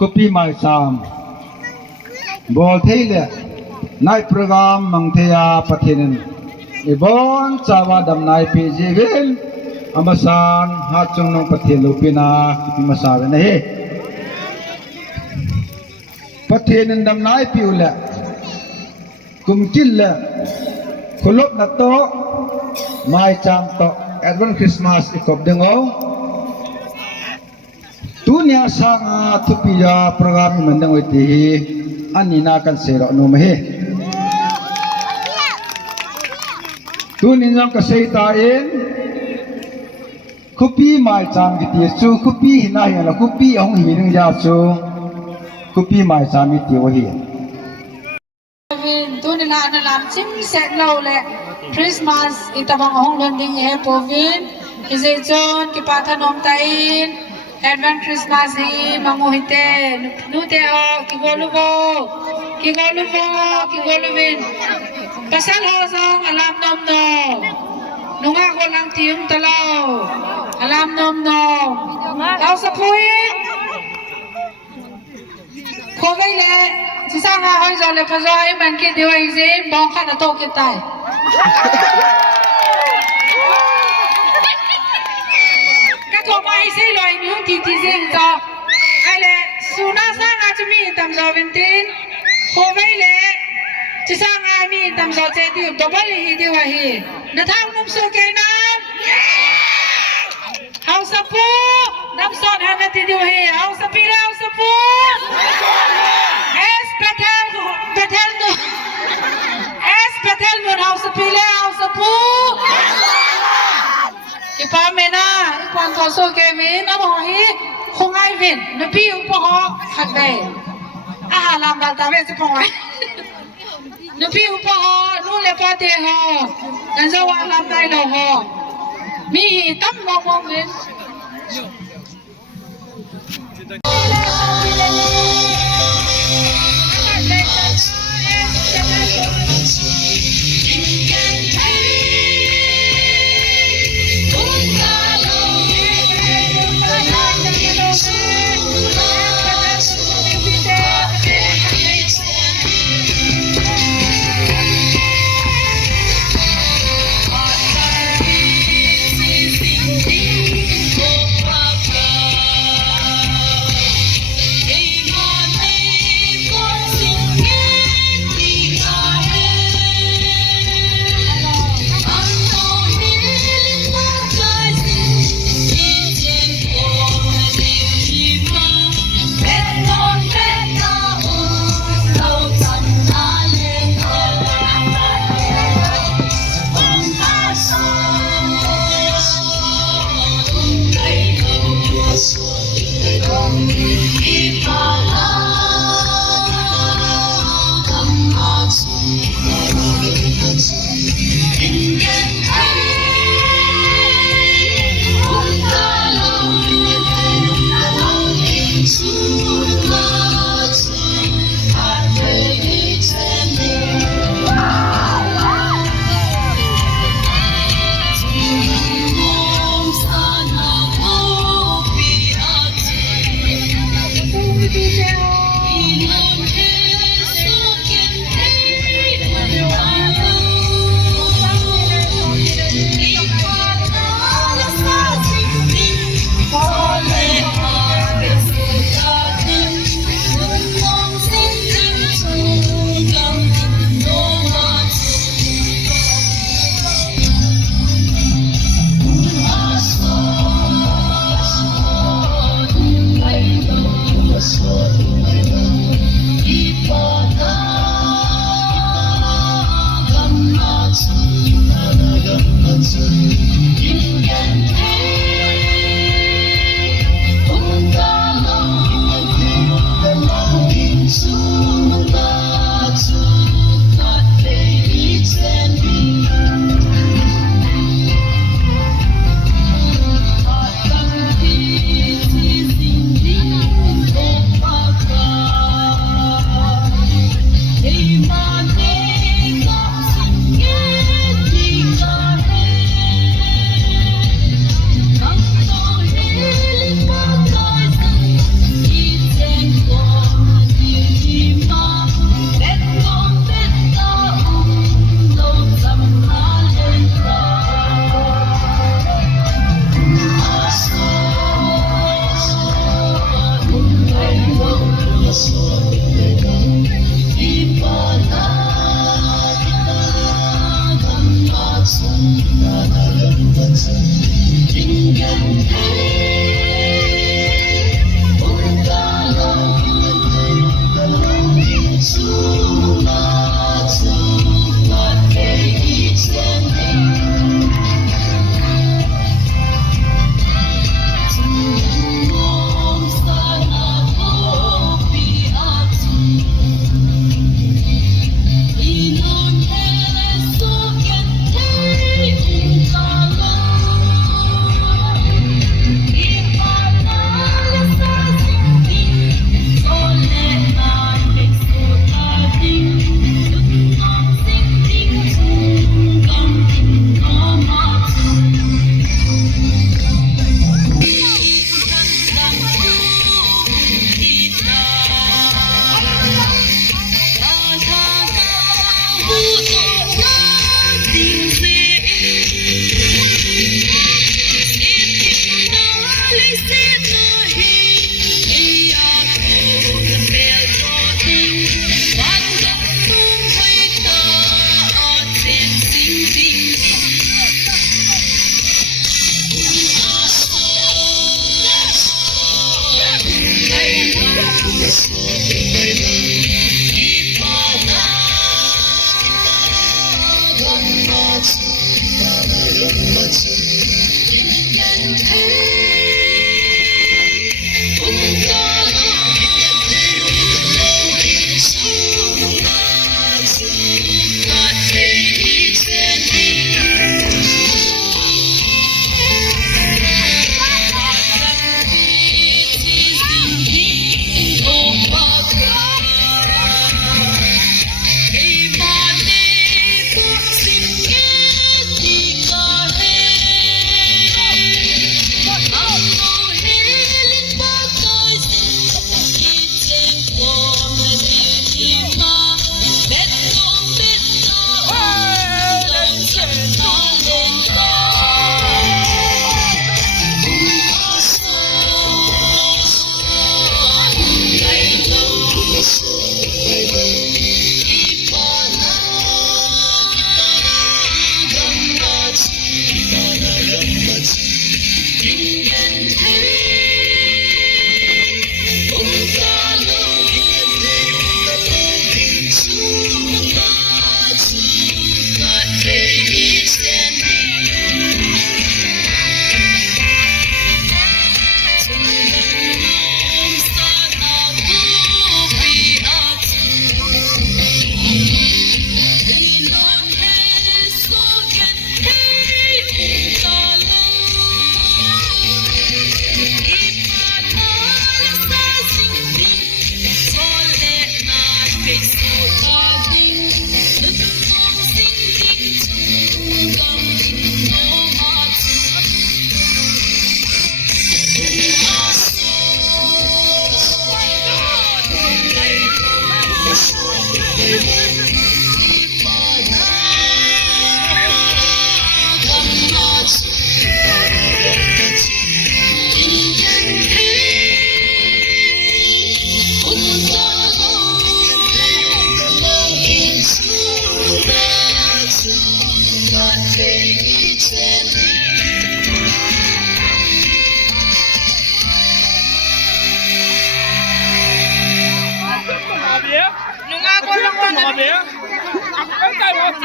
คุปีไม้สามบอลเทเลนายโปรแกรมมังเทียปฏิเนนอีบอนจาวาดำนายพีจีวินอามาสานฮัจจงนงปฏิลูปินาคุปีมาสาเวนเฮปฏิเนนดำนายพิวเลกุมจิลเลคุลบนัตโตไม่จำโตแอดวันคริสต์มาสอีกอบดึงเอาdunia sangat tupiya program mandang witi ani na kan sero no mehe dunia ka seitain kupi mai cham giti chu kupi hina ya la kupi ong hi ning ya chu kupi mai cham ti wo hi dunia na lam chim set lo le Christmas itabang ong landing he povin ise jon ki pathanom tain Advent Christmas hi manguhite nute o kigolugo kigoluvin pasal ho song alam nom no nunga ko lang tium talaw alam nom no aw sa puin ko vei le si sang ha hoi zo le pa zo ai man ki diwa exam bong kha na to ki taiก็ไม่ใช่ลอยนิ้วทีที่เสียงจออะไรสุนัขสร้างอาจจะมีตำรวจเป็นทีนโควิดเลยจะสร้างอามีตำรวจเจดีย์ตัวบริหิตดีกว่าฮีนัทางนุ่มสุกน้ำเอาสปูน้ำซอสหันนาทีดีกว่าฮีเอาสปีร์เอาสปูเอสเปเทลนูเอาสปีร์เอาสปูอีพาเมน่าอีพานทอโซเกวินอะไรคงไอวินนพี่อุปหอขัดเบย์อาหารลำบากตาเวสปงไอนพี่อุปหอนู่นเลยปาเตหอกันจะวางลำได้เราหอมีตั้มมองวิน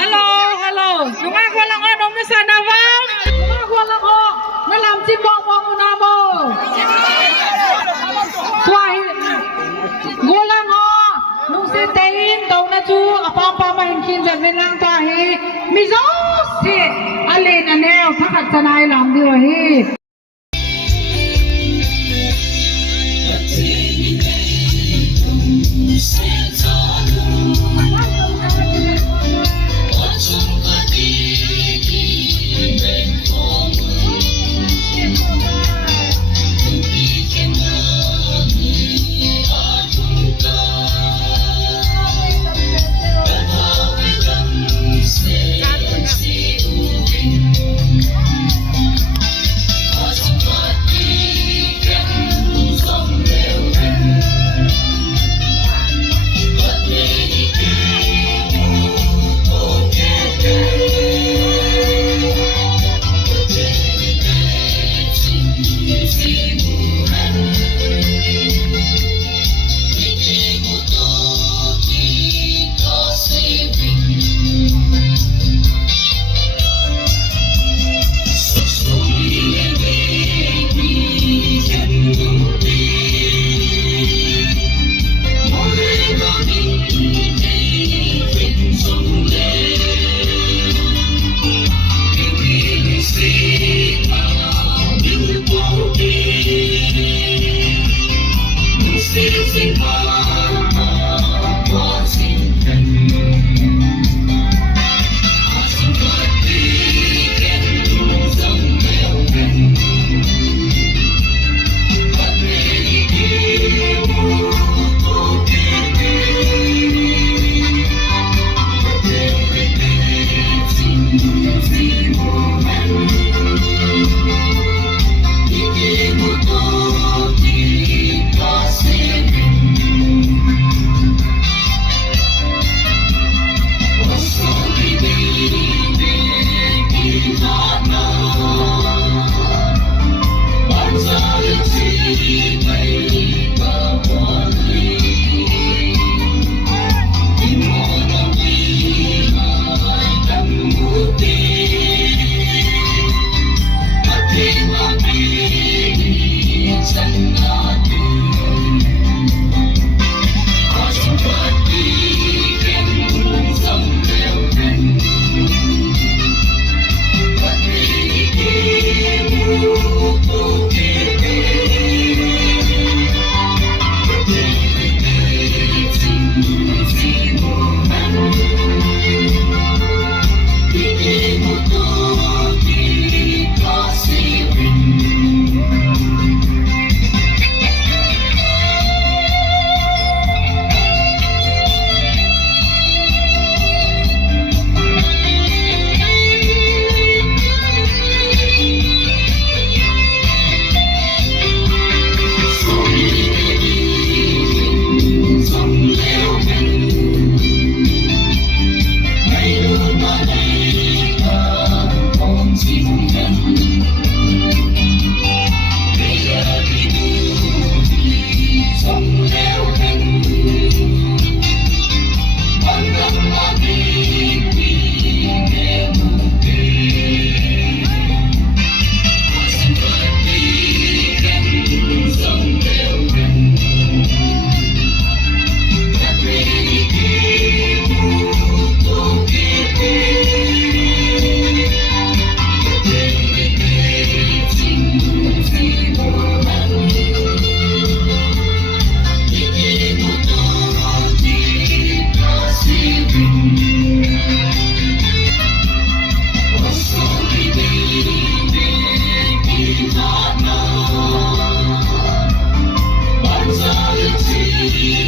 Hello. Nung ako lang ano, masana ba? Nung ako lang ako, nalam si Bongbong Unamo. Tuwai, gulang ho, nung si Tehin, daw na chu, apa mahinkin sa binang tuwahi, miso si Alin Anel, pakat sanay lam diwahi. Anxiety